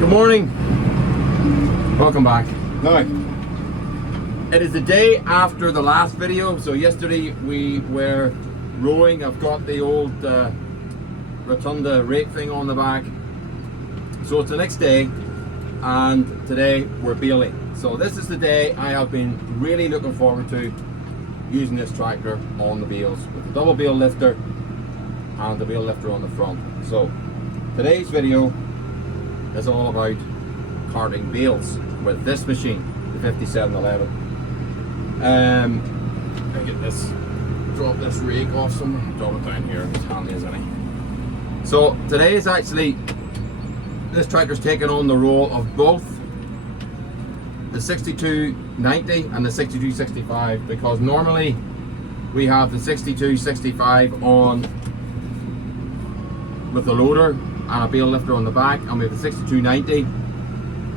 Good morning. Welcome back. Now, It is the day after the last video. So yesterday we were rowing. I've got the old rotunda rake thing on the back. So it's the next day, and today we're baling. So this is the day I have been really looking forward to using this tractor on the bales with the double bale lifter and the bale lifter on the front. So today's video is all about carting bales with this machine, the 5711. I get this, drop this rake off somewhere, drop it down here, as handy as any. So today is actually, this tractor's taking on the role of both the 6290 and the 6265, because normally we have the 6265 on with the loader and a bale lifter on the back, and we have the 6290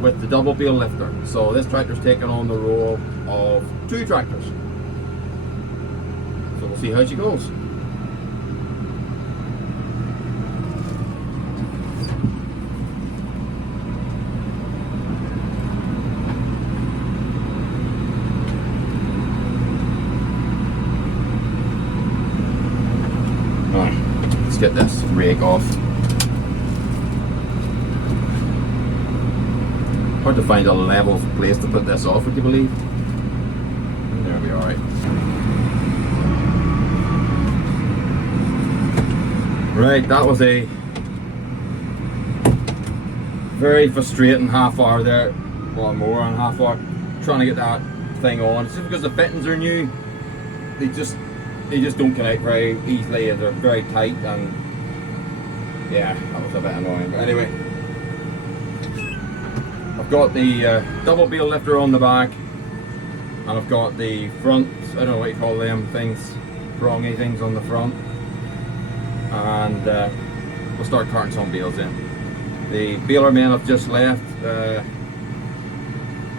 with the double bale lifter. So this tractor's taking on the role of two tractors. So we'll see how she goes. Alright, let's get this rake off. Hard to find a level place to put this off, would you believe? There we are. Right. Right, that was a very frustrating half hour there, well, more than half hour, trying to get that thing on. It's just because the fittings are new, they just don't connect very easily, and they're very tight, and yeah, that was a bit annoying. But anyway, I've got the double bale lifter on the back, and I've got the front, I don't know what you call them things, prongy things on the front, and we'll start carting some bales in. The baler men have just left.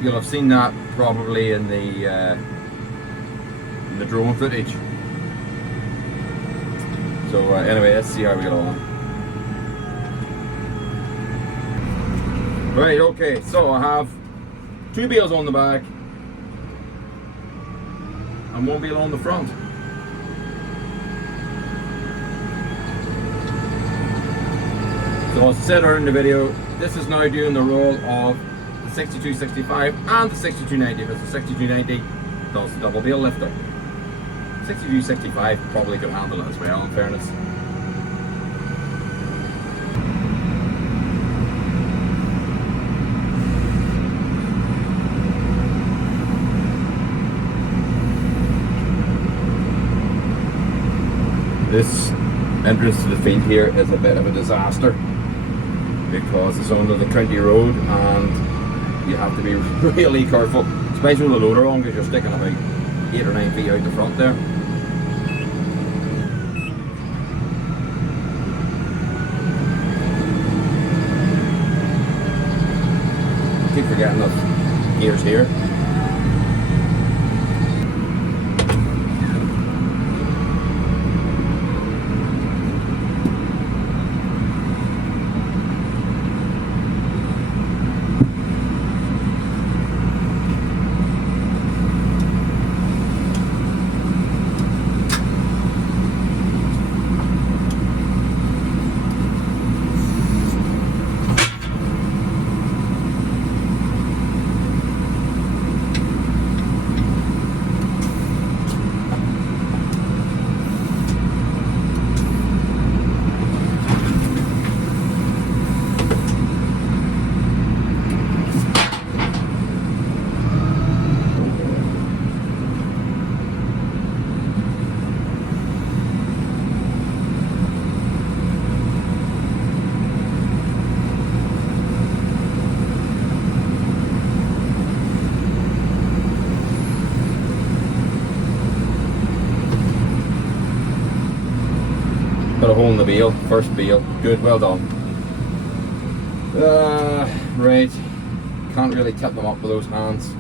You'll have seen that probably in the drone footage. So anyway, let's see how we get on. Right, okay, so I have two bales on the back and one bale on the front. So as I said earlier in the video, this is now doing the role of the 6265 and the 6290, because the 6290 does the double bale lifter. 6265 probably could handle it as well, in fairness. This entrance to the field here is a bit of a disaster because it's under the county road and you have to be really careful, especially with the loader on, because you're sticking about 8 or 9 feet out the front there. I keep forgetting the gears here. Got a hole in the bale, first bale. Good, well done. Right, can't really tip them up with those hands.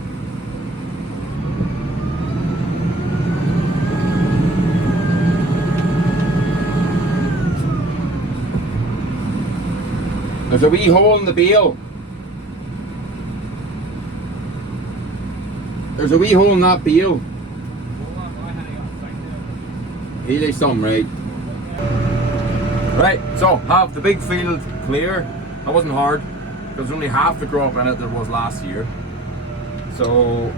There's a wee hole in the bale There's a wee hole in that bale. Healy some, right? Right, so have the big field clear. That wasn't hard. There's only half the crop in it there was last year. So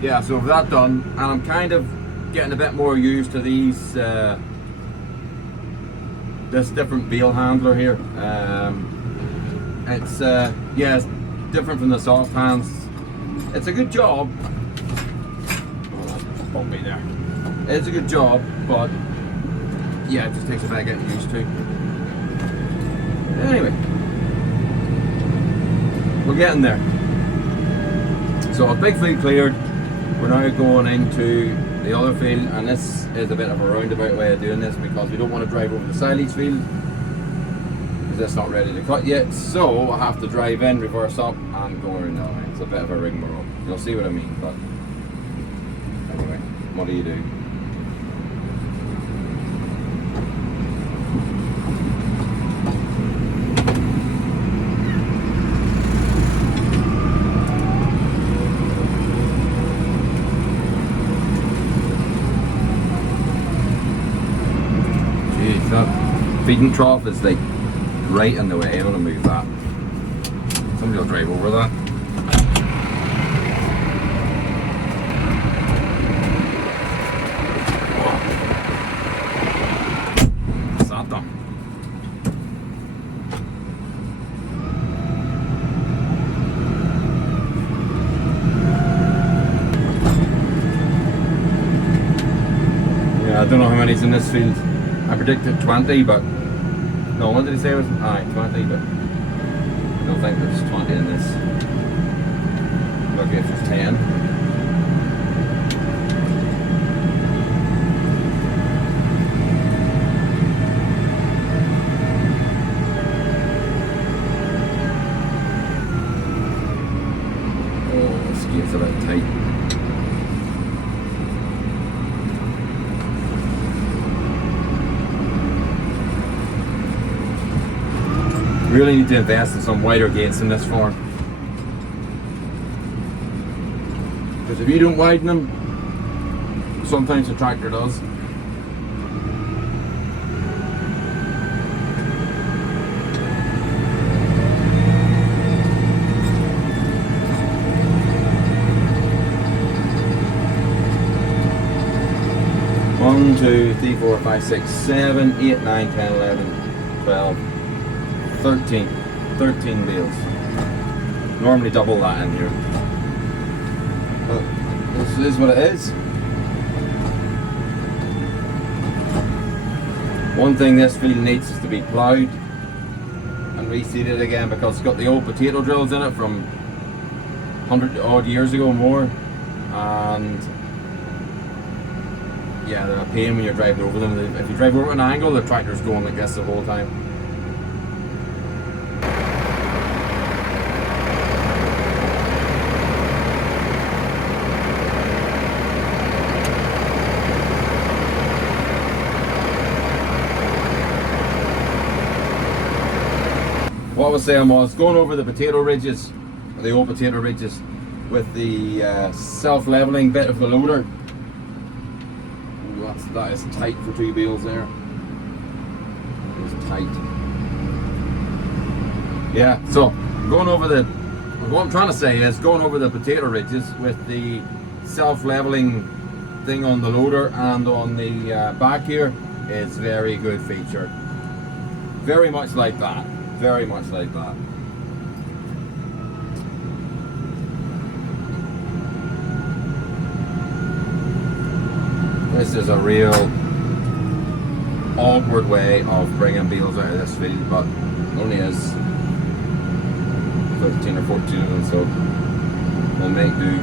yeah, so with that done, and I'm kind of getting a bit more used to these this different bale handler here. It's yeah, it's different from the soft hands. It's a good job. Oh, that's bumpy there. It's a good job, but yeah, it just takes a bit of getting used to. Anyway, we're getting there. So a big field cleared. We're now going into the other field, and this is a bit of a roundabout way of doing this because we don't want to drive over the silage field because it's not ready to cut yet. So I have to drive in, reverse up, and go around that way. It's a bit of a rigmarole. You'll see what I mean. But anyway, what do you do? Feeding trough is like right in the way. I want to move that. Somebody will drive over that. What's that done? Yeah, I don't know how many's in this field. I predicted 20, but no, what did he say it was? Aye, 20, but I don't think there's 20 in this. Lucky if it's 10. Oh, this gate's a bit tight. Really need to invest in some wider gates in this farm, because if you don't widen them, sometimes the tractor does. One, 2, 3, 4, 5, 6, 7, 8, 9, 10, 11, 12. 13 bales. Normally double that in here, but this is what it is. One thing this field needs is to be ploughed and reseeded again because it's got the old potato drills in it from 100 odd years ago more, and yeah, they're a pain when you're driving over them. If you drive over at an angle, the tractor's going like this the whole time. What I was saying was going over the potato ridges, the old potato ridges, with the self-leveling bit of the loader. Ooh, that is tight for 2 bales there. It's tight. Yeah, so going over the, what I'm trying to say is going over the potato ridges with the self-leveling thing on the loader and on the back here is very good feature. Very much like that. Very much like that. This is a real awkward way of bringing bales out of this field, but it only is 13 or 14 of them, so we'll make do.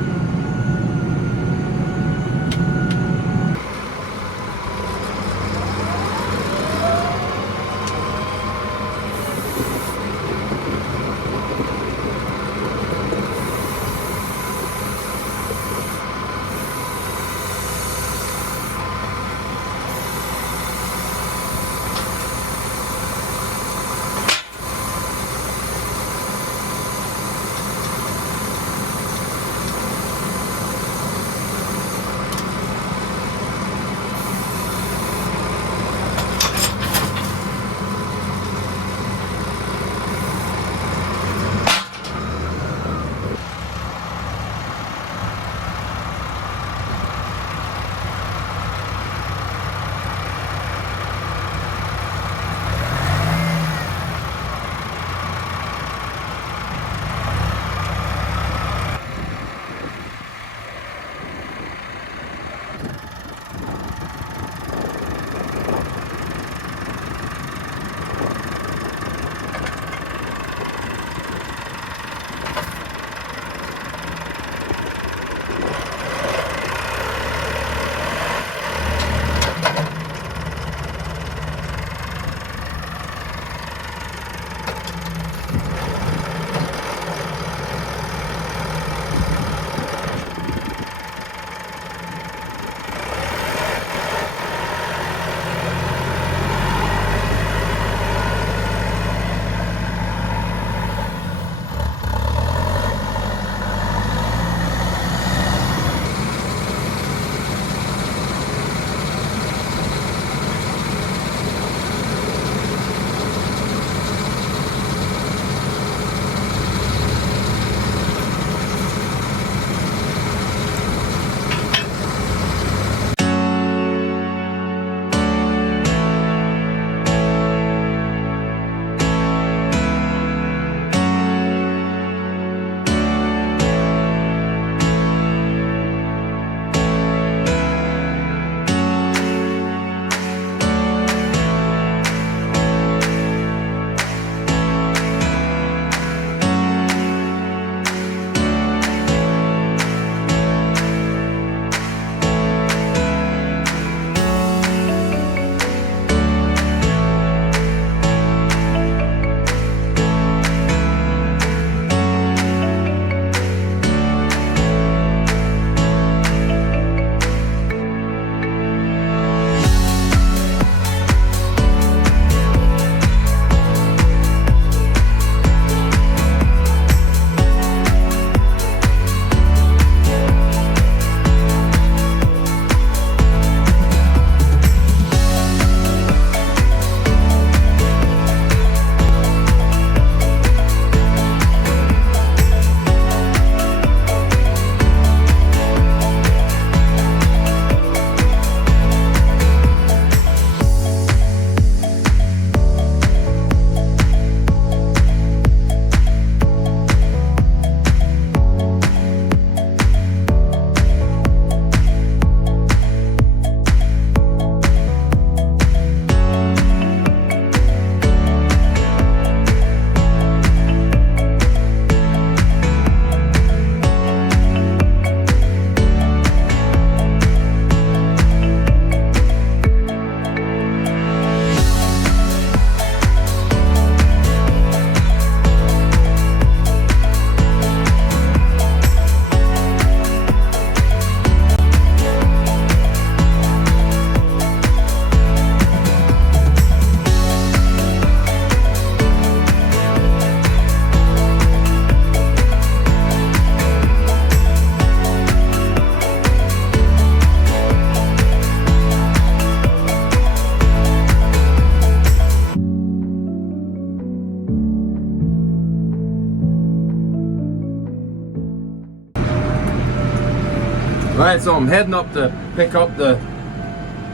Right, so I'm heading up to pick up the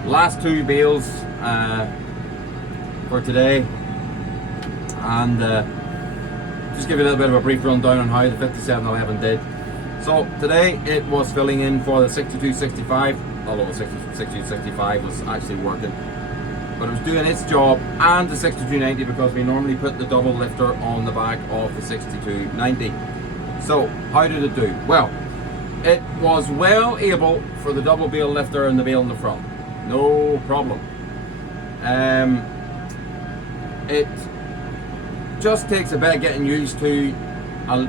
last 2 bales for today, and just give you a little bit of a brief rundown on how the 5711 did. So today it was filling in for the 6265, although the 6265 was actually working, but it was doing its job, and the 6290, because we normally put the double lifter on the back of the 6290. So how did it do? Well, it was well able for the double bale lifter and the bale in the front, no problem. It just takes a bit of getting used to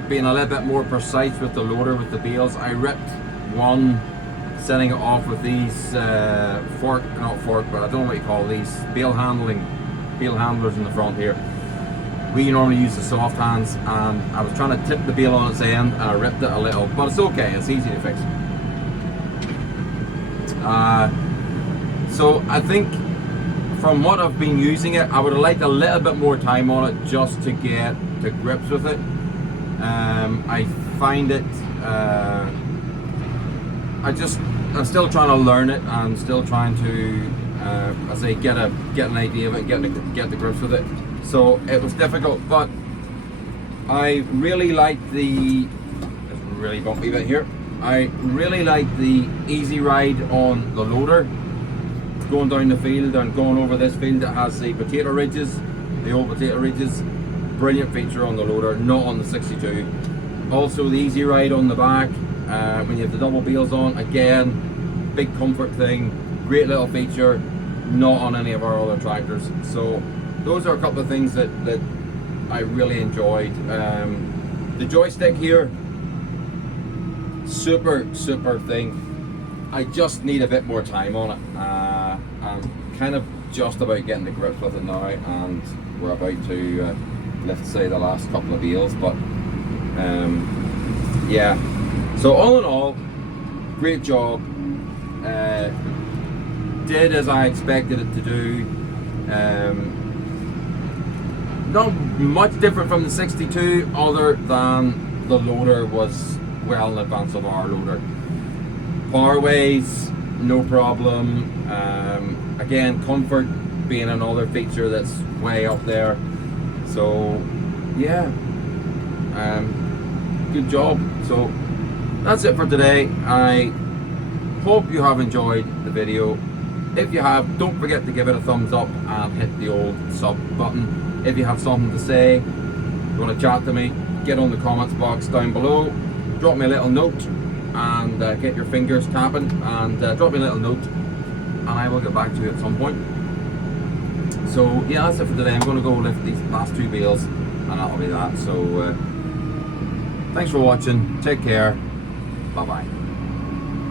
being a little bit more precise with the loader, with the bales. I ripped one setting it off with these not fork, but I don't know what you call these, bale handlers in the front here. We normally use the soft hands, and I was trying to tip the bale on its end and I ripped it a little, but it's okay, it's easy to fix. So I think from what I've been using it, I would have liked a little bit more time on it just to get to grips with it. I find it, I'm still trying to learn it. I'm still trying to, as I say, get an idea of it, and get the grips with it. So it was difficult, but I really like the, it's a really bumpy bit here. I really like the easy ride on the loader, going down the field and going over this field that has the potato ridges, the old potato ridges. Brilliant feature on the loader, not on the 62. Also the easy ride on the back, when you have the double bales on, again, big comfort thing, great little feature, not on any of our other tractors. So those are a couple of things that I really enjoyed. The joystick here, super thing. I just need a bit more time on it. I'm kind of just about getting the grips with it now, and we're about to let's say the last couple of bales, but yeah. So all in all, great job. Did as I expected it to do. Not much different from the 62, other than the loader was well in advance of our loader. Powerways, no problem. Again, comfort being another feature that's way up there. So yeah, good job. So that's it for today. I hope you have enjoyed the video. If you have, don't forget to give it a thumbs up and hit the old sub button. If you have something to say, you want to chat to me, get on the comments box down below, drop me a little note, and get your fingers tapping, and drop me a little note, and I will get back to you at some point. So yeah, that's it for today. I'm going to go lift these last 2 bales, and that'll be that. So thanks for watching, take care, bye bye.